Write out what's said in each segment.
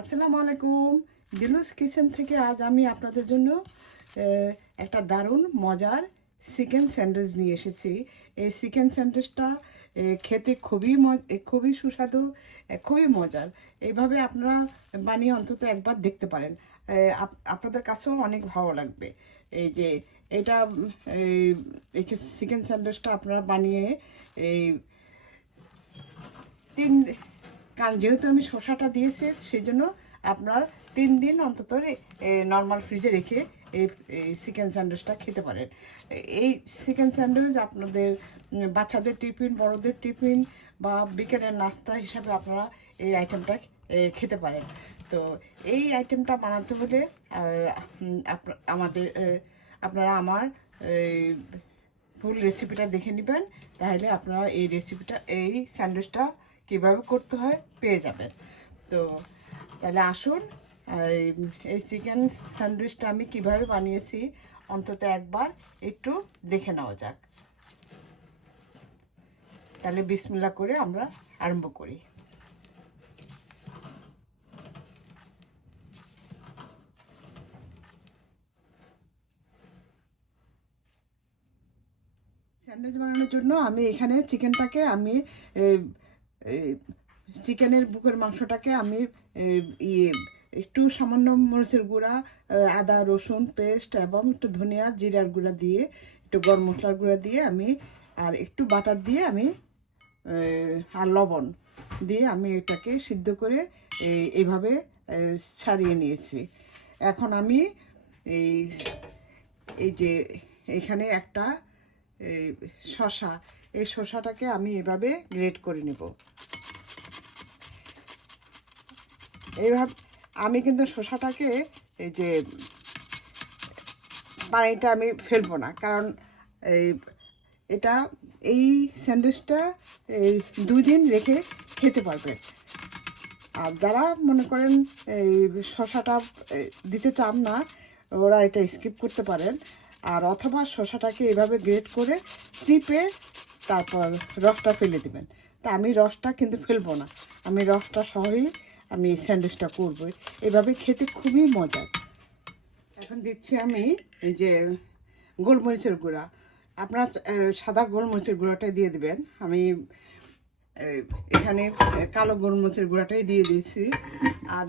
আসসালামু আলাইকুম। দিলুস কিচেন থেকে আজ আমি আপনাদের জন্য একটা দারুণ মজার চিকেন স্যান্ডউইচ নিয়ে এসেছি। এই চিকেন স্যান্ডউইচটা খেতে খুবই সুস্বাদু, খুবই মজার। এইভাবে আপনারা বানিয়ে অন্তত একবার দেখতে পারেন। আপনাদের কাছেও অনেক ভালো লাগবে। এই যে এটা এই চিকেন স্যান্ডউইচটা আপনারা বানিয়ে এই তিন কারণ যেহেতু আমি শসাটা দিয়েছি সেই জন্য আপনারা 3 দিন অন্তত নর্মাল ফ্রিজে রেখে এই চিকেন স্যান্ডউইচটা খেতে পারেন। এই চিকেন স্যান্ডউইচ আপনাদের বাচ্চাদের টিফিন, বড়দের টিফিন বা বিকেলের নাস্তা হিসাবে আপনারা এই আইটেমটা খেতে পারেন। তো এই আইটেমটা বানাতে হলে আপনারা আমার ফুল রেসিপিটা দেখে নেবেন, তাহলে আপনারা এই স্যান্ডউইচটা কীভাবে করতে হয় পেয়ে যাবেন। তো তাহলে আসুন এই চিকেন স্যান্ডউইচটা আমি কিভাবে বানিয়েছি অন্তত একবার একটু দেখে নেওয়া যাক। তাহলে বিসমিল্লাহ করে আমরা আরম্ভ করি। স্যান্ডউইচ বানানোর জন্য আমি এখানে চিকেনের বুকের মাংসটাকে আমি একটু সামান্য মরিচের গুঁড়া, আদা রসুন পেস্ট এবং একটু ধনিয়া জিরার গুঁড়া দিয়ে, একটু গরম মশলার গুঁড়া দিয়ে আমি আর একটু বাটার দিয়ে আমি আর লবণ দিয়ে আমি এটাকে সিদ্ধ করে এইভাবে ছাড়িয়ে নিয়েছি। এখন আমি এই এই যে এখানে একটা শসা, এই শসাটাকে আমি এভাবে গ্রেট করে নেব। এইভাবে আমি কিন্তু শসাটাকে এই যে পানিটা আমি ফেলবো না, কারণ এই স্যান্ডউইচটা 2 দিন রেখে খেতে পারবে। আর যারা মনে করেন এই শসাটা দিতে চান না, ওরা এটা স্কিপ করতে পারেন। আর অথবা শসাটাকে এভাবে গ্রেট করে চিপে তারপর রসটা ফেলে দেবেন। তা আমি রসটা কিন্তু ফেলবো না, আমি রসটা সহই আমি স্যান্ডউইচটা করবো। এভাবে খেতে খুবই মজার। এখন দিচ্ছি আমি এই যে গোলমরিচের গুঁড়া। আপনারা সাদা গোলমরিচের গুঁড়াটাই দিয়ে দিবেন। আমি এখানে কালো গোলমরিচের গুঁড়াটাই দিয়ে দিয়েছি। আর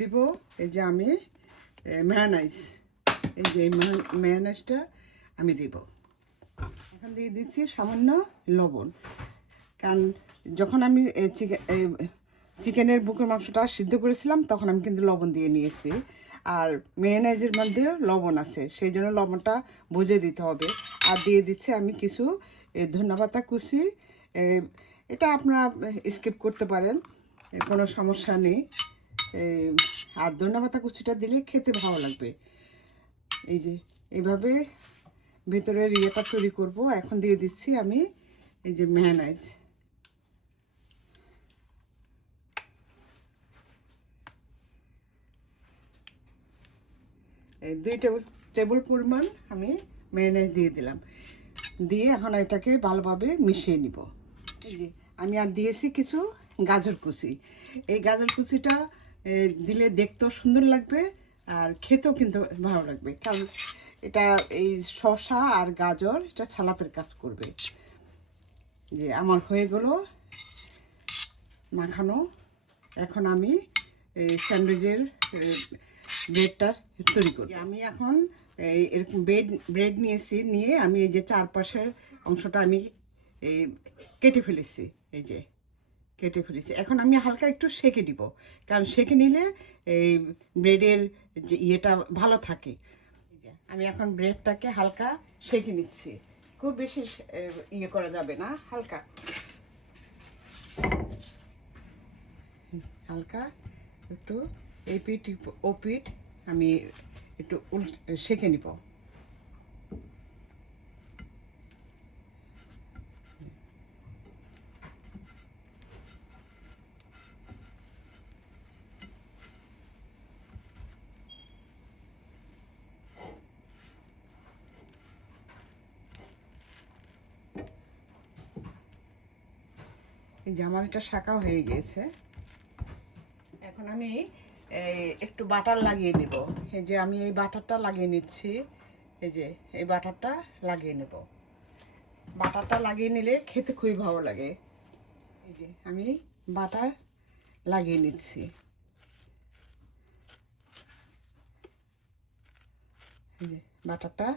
দিব এই যে আমি মেয়োনিজ, এই যে মেয়োনিজটা আমি দিব। এখন দিয়ে দিচ্ছি সামান্য লবণ, কারণ যখন আমি চিকেনের বুকের মাংসটা সিদ্ধ করেছিলাম তখন আমি কিন্তু লবণ দিয়ে নিয়েছি। আর মেয়োনিজের মধ্যেও লবণ আছে, সেই জন্য লবণটা বুঝে দিতে হবে। আর দিয়ে দিচ্ছি আমি কিছু ধনেপাতা কুচি। এটা আপনারা স্কিপ করতে পারেন, কোনো সমস্যা নেই। আর ধনেপাতা কুচিটা দিলে খেতে ভালো লাগবে। এই যে এইভাবে ভেতরের ইয়েটা তৈরি করব। এখন দিয়ে দিচ্ছি আমি এই যে মেয়োনিজ, এই 2 টেবিল পরিমাণ আমি মেয়োনিজ দিয়ে দিলাম। দিয়ে এখন এটাকে ভালোভাবে মিশিয়ে নিব। এই যে আমি আর দিয়েছি কিছু গাজর কুচি। এই গাজর কুচিটা দিলে দেখতেও সুন্দর লাগবে আর খেতেও কিন্তু ভালো লাগবে, কারণ এটা এই শসা আর গাজর এটা ছালাতের কাজ করবে। যে আমার হয়ে গেল মাখানো। এখন আমি এই স্যান্ডউইচের ব্রেডটা তৈরি করি। আমি এখন এরকম ব্রেড নিয়ে আমি এই যে চারপাশের অংশটা আমি এই কেটে ফেলেছি। এই যে কেটে ফেলেছি। এখন আমি হালকা একটু সেঁকে দিব, কারণ সেঁকে নিলে এই ব্রেডের যে ইয়েটা ভালো থাকে। আমি এখন ব্রেডটাকে হালকা সেঁকে নিচ্ছি, খুব বেশি ইয়ে করা যাবে না, হালকা হালকা একটু এপিট ওপিট আমি একটু সেঁকে নিব। এই যে আমার এটা শাঁকা হয়ে গিয়েছে। এখন আমি একটু বাটার লাগিয়ে নেব। এই যে আমি এই বাটারটা লাগিয়ে নিচ্ছি। এই যে এই বাটারটা লাগিয়ে নেব। বাটারটা লাগিয়ে নিলে খেতে খুবই ভালো লাগে। এই যে আমি বাটার লাগিয়ে নিচ্ছি। এই যে বাটারটা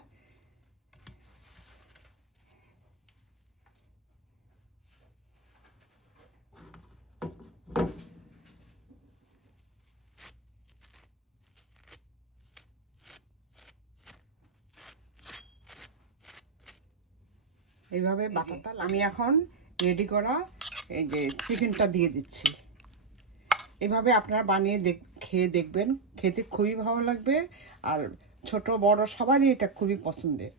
এইভাবে বাটারটা আমি এখন রেডি করা এই যে চিকেনটা দিয়ে দিচ্ছি। এভাবে আপনারা বানিয়ে খেয়ে দেখবেন, খেতে খুবই ভালো লাগবে। আর ছোট বড় সবারই এটা খুবই পছন্দের।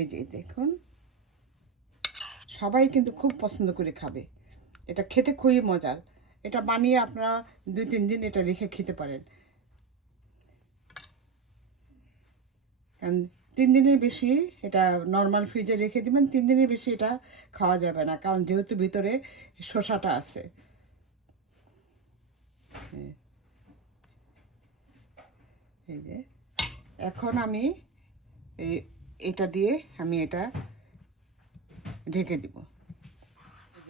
এই যে দেখুন, সবাই কিন্তু খুব পছন্দ করে খাবে। এটা খেতে খুবই মজার। এটা বানিয়ে আপনারা 2-3 দিন এটা রেখে খেতে পারেন। কারণ 3 দিনের বেশি এটা নর্মাল ফ্রিজে রেখে দিবেন। 3 দিনের বেশি এটা খাওয়া যাবে না, কারণ যেহেতু ভিতরে শসাটা আছে। এই যে এখন আমি এটা দিয়ে আমি এটা ঢেকে দিব।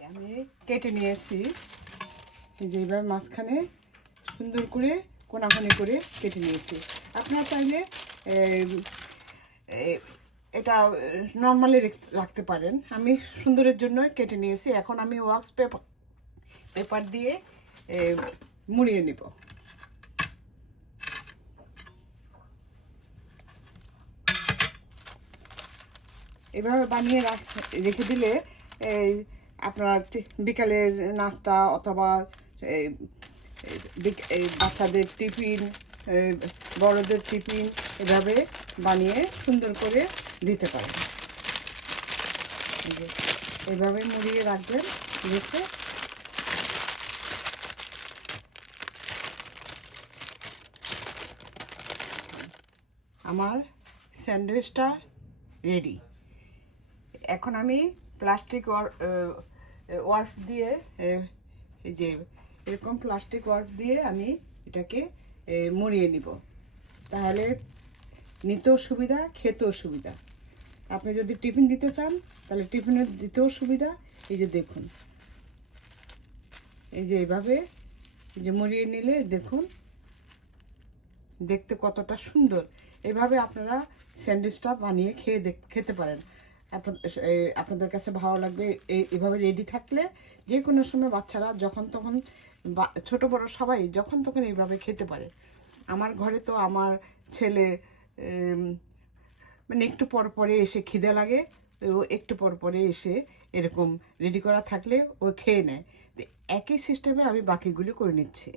আমি কেটে নিয়েছি, যে এইভাবে মাঝখানে সুন্দর করে কোনাকুনি করে কেটে নিয়েছি। আপনারা চাইলে এটা নর্মালি রাখতে পারেন। আমি সুন্দরের জন্য কেটে নিয়েছি। এখন আমি ওয়াক্স পেপার দিয়ে মুড়িয়ে নিব। এভাবে বানিয়ে রেখে দিলে আপনার বিকালের নাস্তা অথবা বাচ্চাদের টিফিন, বড়দের টিফিন এভাবে বানিয়ে সুন্দর করে দিতে পারেন। এভাবে মুড়িয়ে রাখবেন। রেখে আমার স্যান্ডউইচটা রেডি। এখন আমি প্লাস্টিক ওয়ার্স দিয়ে এই যে এরকম প্লাস্টিক ওয়ার্স দিয়ে আমি এটাকে মুড়িয়ে নিব। তাহলে নিতেও সুবিধা, খেতেও সুবিধা। আপনি যদি টিফিন দিতে চান তাহলে টিফিনে দিতেও সুবিধা। এই যে দেখুন, এই যে এইভাবে এই যে মুড়িয়ে নিলে দেখুন দেখতে কতটা সুন্দর। এভাবে আপনারা স্যান্ডউইচটা বানিয়ে খেতে পারেন। আপনাদের কাছে ভালো লাগবে। এভাবে রেডি থাকলে যে কোনো সময় বাচ্চারা যখন তখন, ছোট বড় সবাই যখন তখন এইভাবে খেতে পারে। আমার ঘরে তো আমার ছেলে মানে একটু পর পরে এসে খিদে লাগে, ও একটু পর পরে এসে এরকম রেডি করা থাকলে ও খেয়ে নেয়। একই সিস্টেমে আমি বাকিগুলি করে নিচ্ছি।